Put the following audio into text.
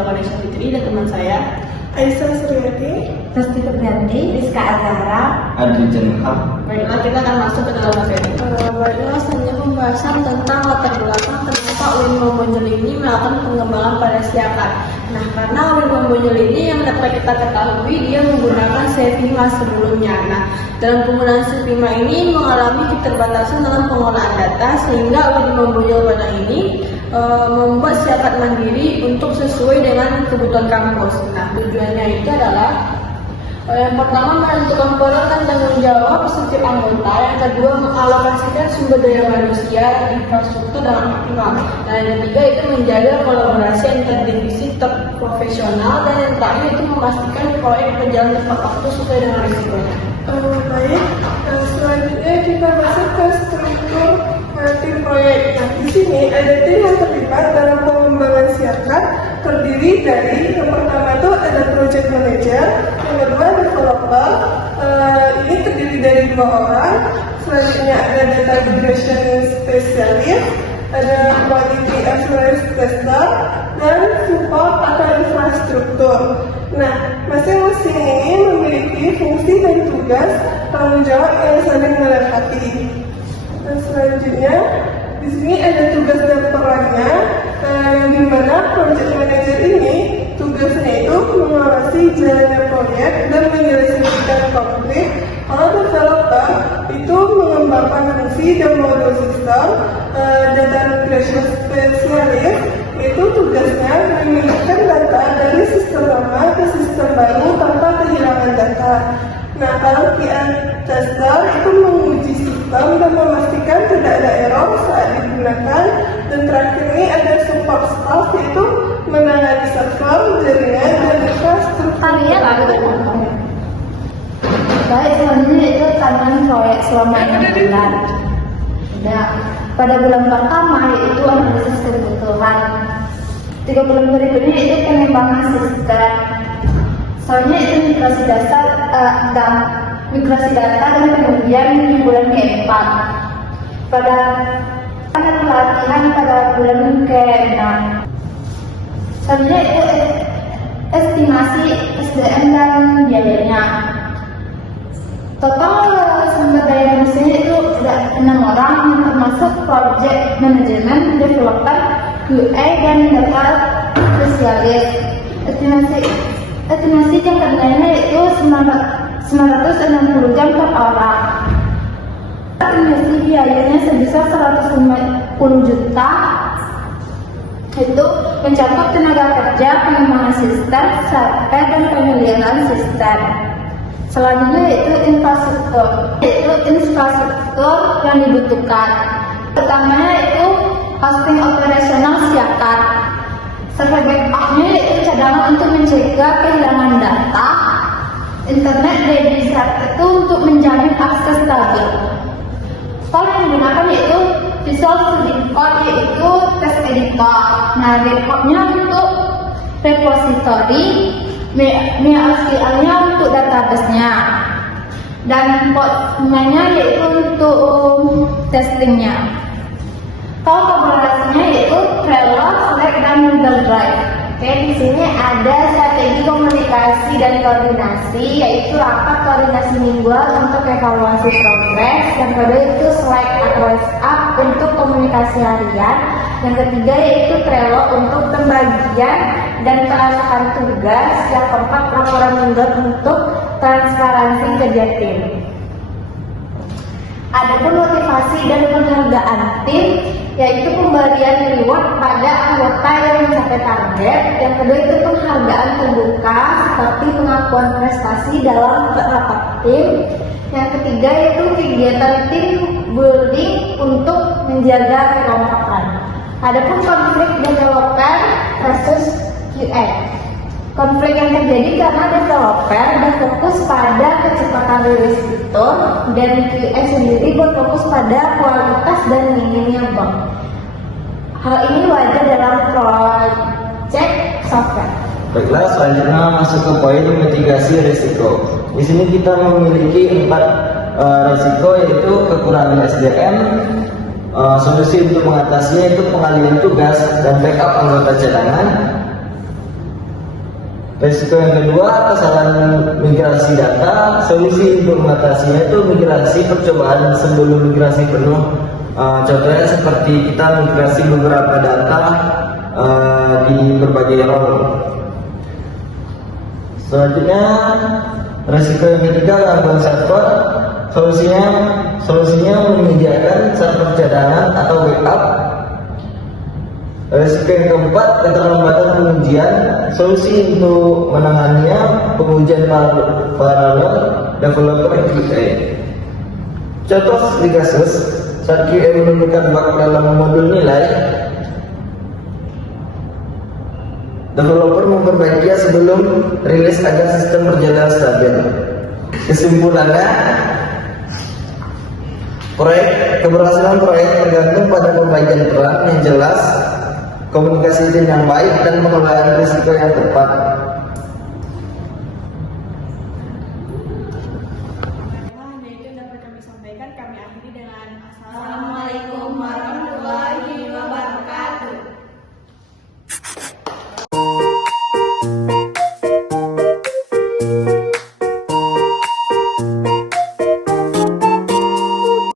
Nabila Vanessa Fitri dan teman saya Aisyah Suryati, Terus Berganti, Rizka Azhara, Adri Jenham. Baiklah, kita akan masuk ke dalam materi. baiklah selanjutnya pembahasan tentang latar belakang kenapa UIN Mombonjol ini melakukan pengembangan pada siakat. Nah, karena UIN Mombonjol ini yang dapat kita ketahui dia menggunakan CVMA sebelumnya. Nah, dalam penggunaan CVMA ini mengalami keterbatasan dalam pengolahan data sehingga UIN Mombonjol pada ini membuat siakat mandiri untuk sesuai dengan kebutuhan kampus. Nah, tujuannya itu adalah yang pertama menentukan peran dan tanggung jawab setiap anggota, yang kedua mengalokasikan sumber daya manusia dan infrastruktur dalam optimal, dan yang ketiga itu menjaga kolaborasi antar divisi profesional, dan yang terakhir itu memastikan proyek berjalan tepat waktu sesuai dengan risikonya. Baik, selanjutnya kita masuk ke struktur tim proyek. Nah, di sini ada tim yang terlibat dalam pengembangan siakat, terdiri dari yang pertama itu ada project manager, yang kedua developer, ini terdiri dari 2 orang, selanjutnya ada data migration specialist, ada quality assurance tester, dan support atau infrastruktur. Nah, masing-masing ini memiliki fungsi dan tugas tanggung jawab yang saling melengkapi. Dan selanjutnya di sini ada tugas dan perannya, yang dimana project manager ini tugasnya itu mengawasi jalannya proyek dan menyelesaikan konflik. Kalau developer itu mengembangkan fungsi dan modul sistem. Data migration specialist itu tugasnya memindahkan data dari sistem lama ke sistem baru tanpa kehilangan data. Nah, kalau QA tester itu menguji sistem dan memastikan tidak ada error saat digunakan. Dan terakhir ini ada support staff, yaitu menangani server, jaringan, dan infrastruktur. Baik, selanjutnya itu tantangan proyek selama 6 bulan. Nah, pada bulan pertama yaitu analisis kebutuhan. 3 bulan berikutnya itu pengembangan sistem. Soalnya itu migrasi data dan kemudian di bulan keempat. Pada pelatihan pada bulan ke-6. Selanjutnya itu estimasi SDM dan biayanya. Total sumber daya manusia itu ada 6 orang, termasuk project management, developer, QA, dan data spesialis. Estimasi jam kerjanya itu 960 jam per orang. Estimasi biayanya sebesar 150 juta. Itu mencakup tenaga kerja, pengembangan sistem, software, dan penyediaan sistem. Selanjutnya itu infrastruktur. Itu infrastruktur yang dibutuhkan. Pertamanya itu hosting operasional siakat. Server backupnya itu cadangan untuk mencegah kehilangan data. Internet ready set itu untuk menjamin akses stabil. Tool yang digunakan yaitu Visual Studio Code, yaitu text editor. Nah, repotnya untuk repository, MySQL-nya untuk database-nya, dan portnya yaitu untuk testingnya. Tool kolaborasinya yaitu Trello, Slack, dan Google Drive. Oke, di sini ada strategi komunikasi dan koordinasi, yaitu rapat koordinasi mingguan untuk evaluasi progres. Yang kedua itu Slack atau WhatsApp untuk komunikasi harian. Yang ketiga yaitu Trello untuk pembagian dan pengarahan tugas. Yang keempat laporan mingguan untuk transparansi kerja tim. Adapun motivasi dan penghargaan tim, yaitu pemberian reward pada anggota yang mencapai target. Yang kedua itu penghargaan pembuka seperti pengakuan prestasi dalam rapat tim. Yang ketiga yaitu kegiatan tim building untuk menjaga kekompakan. Adapun konflik developer versus QA. Konflik yang terjadi karena developer berfokus pada kecepatan rilis fitur dan QA sendiri berfokus pada kualitas dan minimnya bug. Hal ini wajar dalam project software. Baiklah, selanjutnya masuk ke poin mitigasi risiko. Di sini kita memiliki 4 risiko, yaitu kekurangan SDM, solusi untuk mengatasinya itu pengalihan tugas dan backup anggota cadangan, Resiko yang kedua, kesalahan migrasi data. Solusi untuk mengatasinya itu migrasi percobaan sebelum migrasi penuh. Contohnya seperti kita migrasi beberapa data di berbagai role. Selanjutnya, resiko yang ketiga, gangguan server. Solusinya menyediakan server cadangan atau backup. Resiko yang keempat, keterlambatan pengujian. Solusi untuk menanganinya, pengujian paralel developer QA. Contoh di kasus saat QA menemukan bug dalam modul nilai, developer memperbaikinya sebelum rilis agar sistem berjalan stabil. Kesimpulannya, keberhasilan proyek tergantung pada pembagian peran yang jelas, komunikasi tim yang baik, dan pengelolaan risiko yang tepat.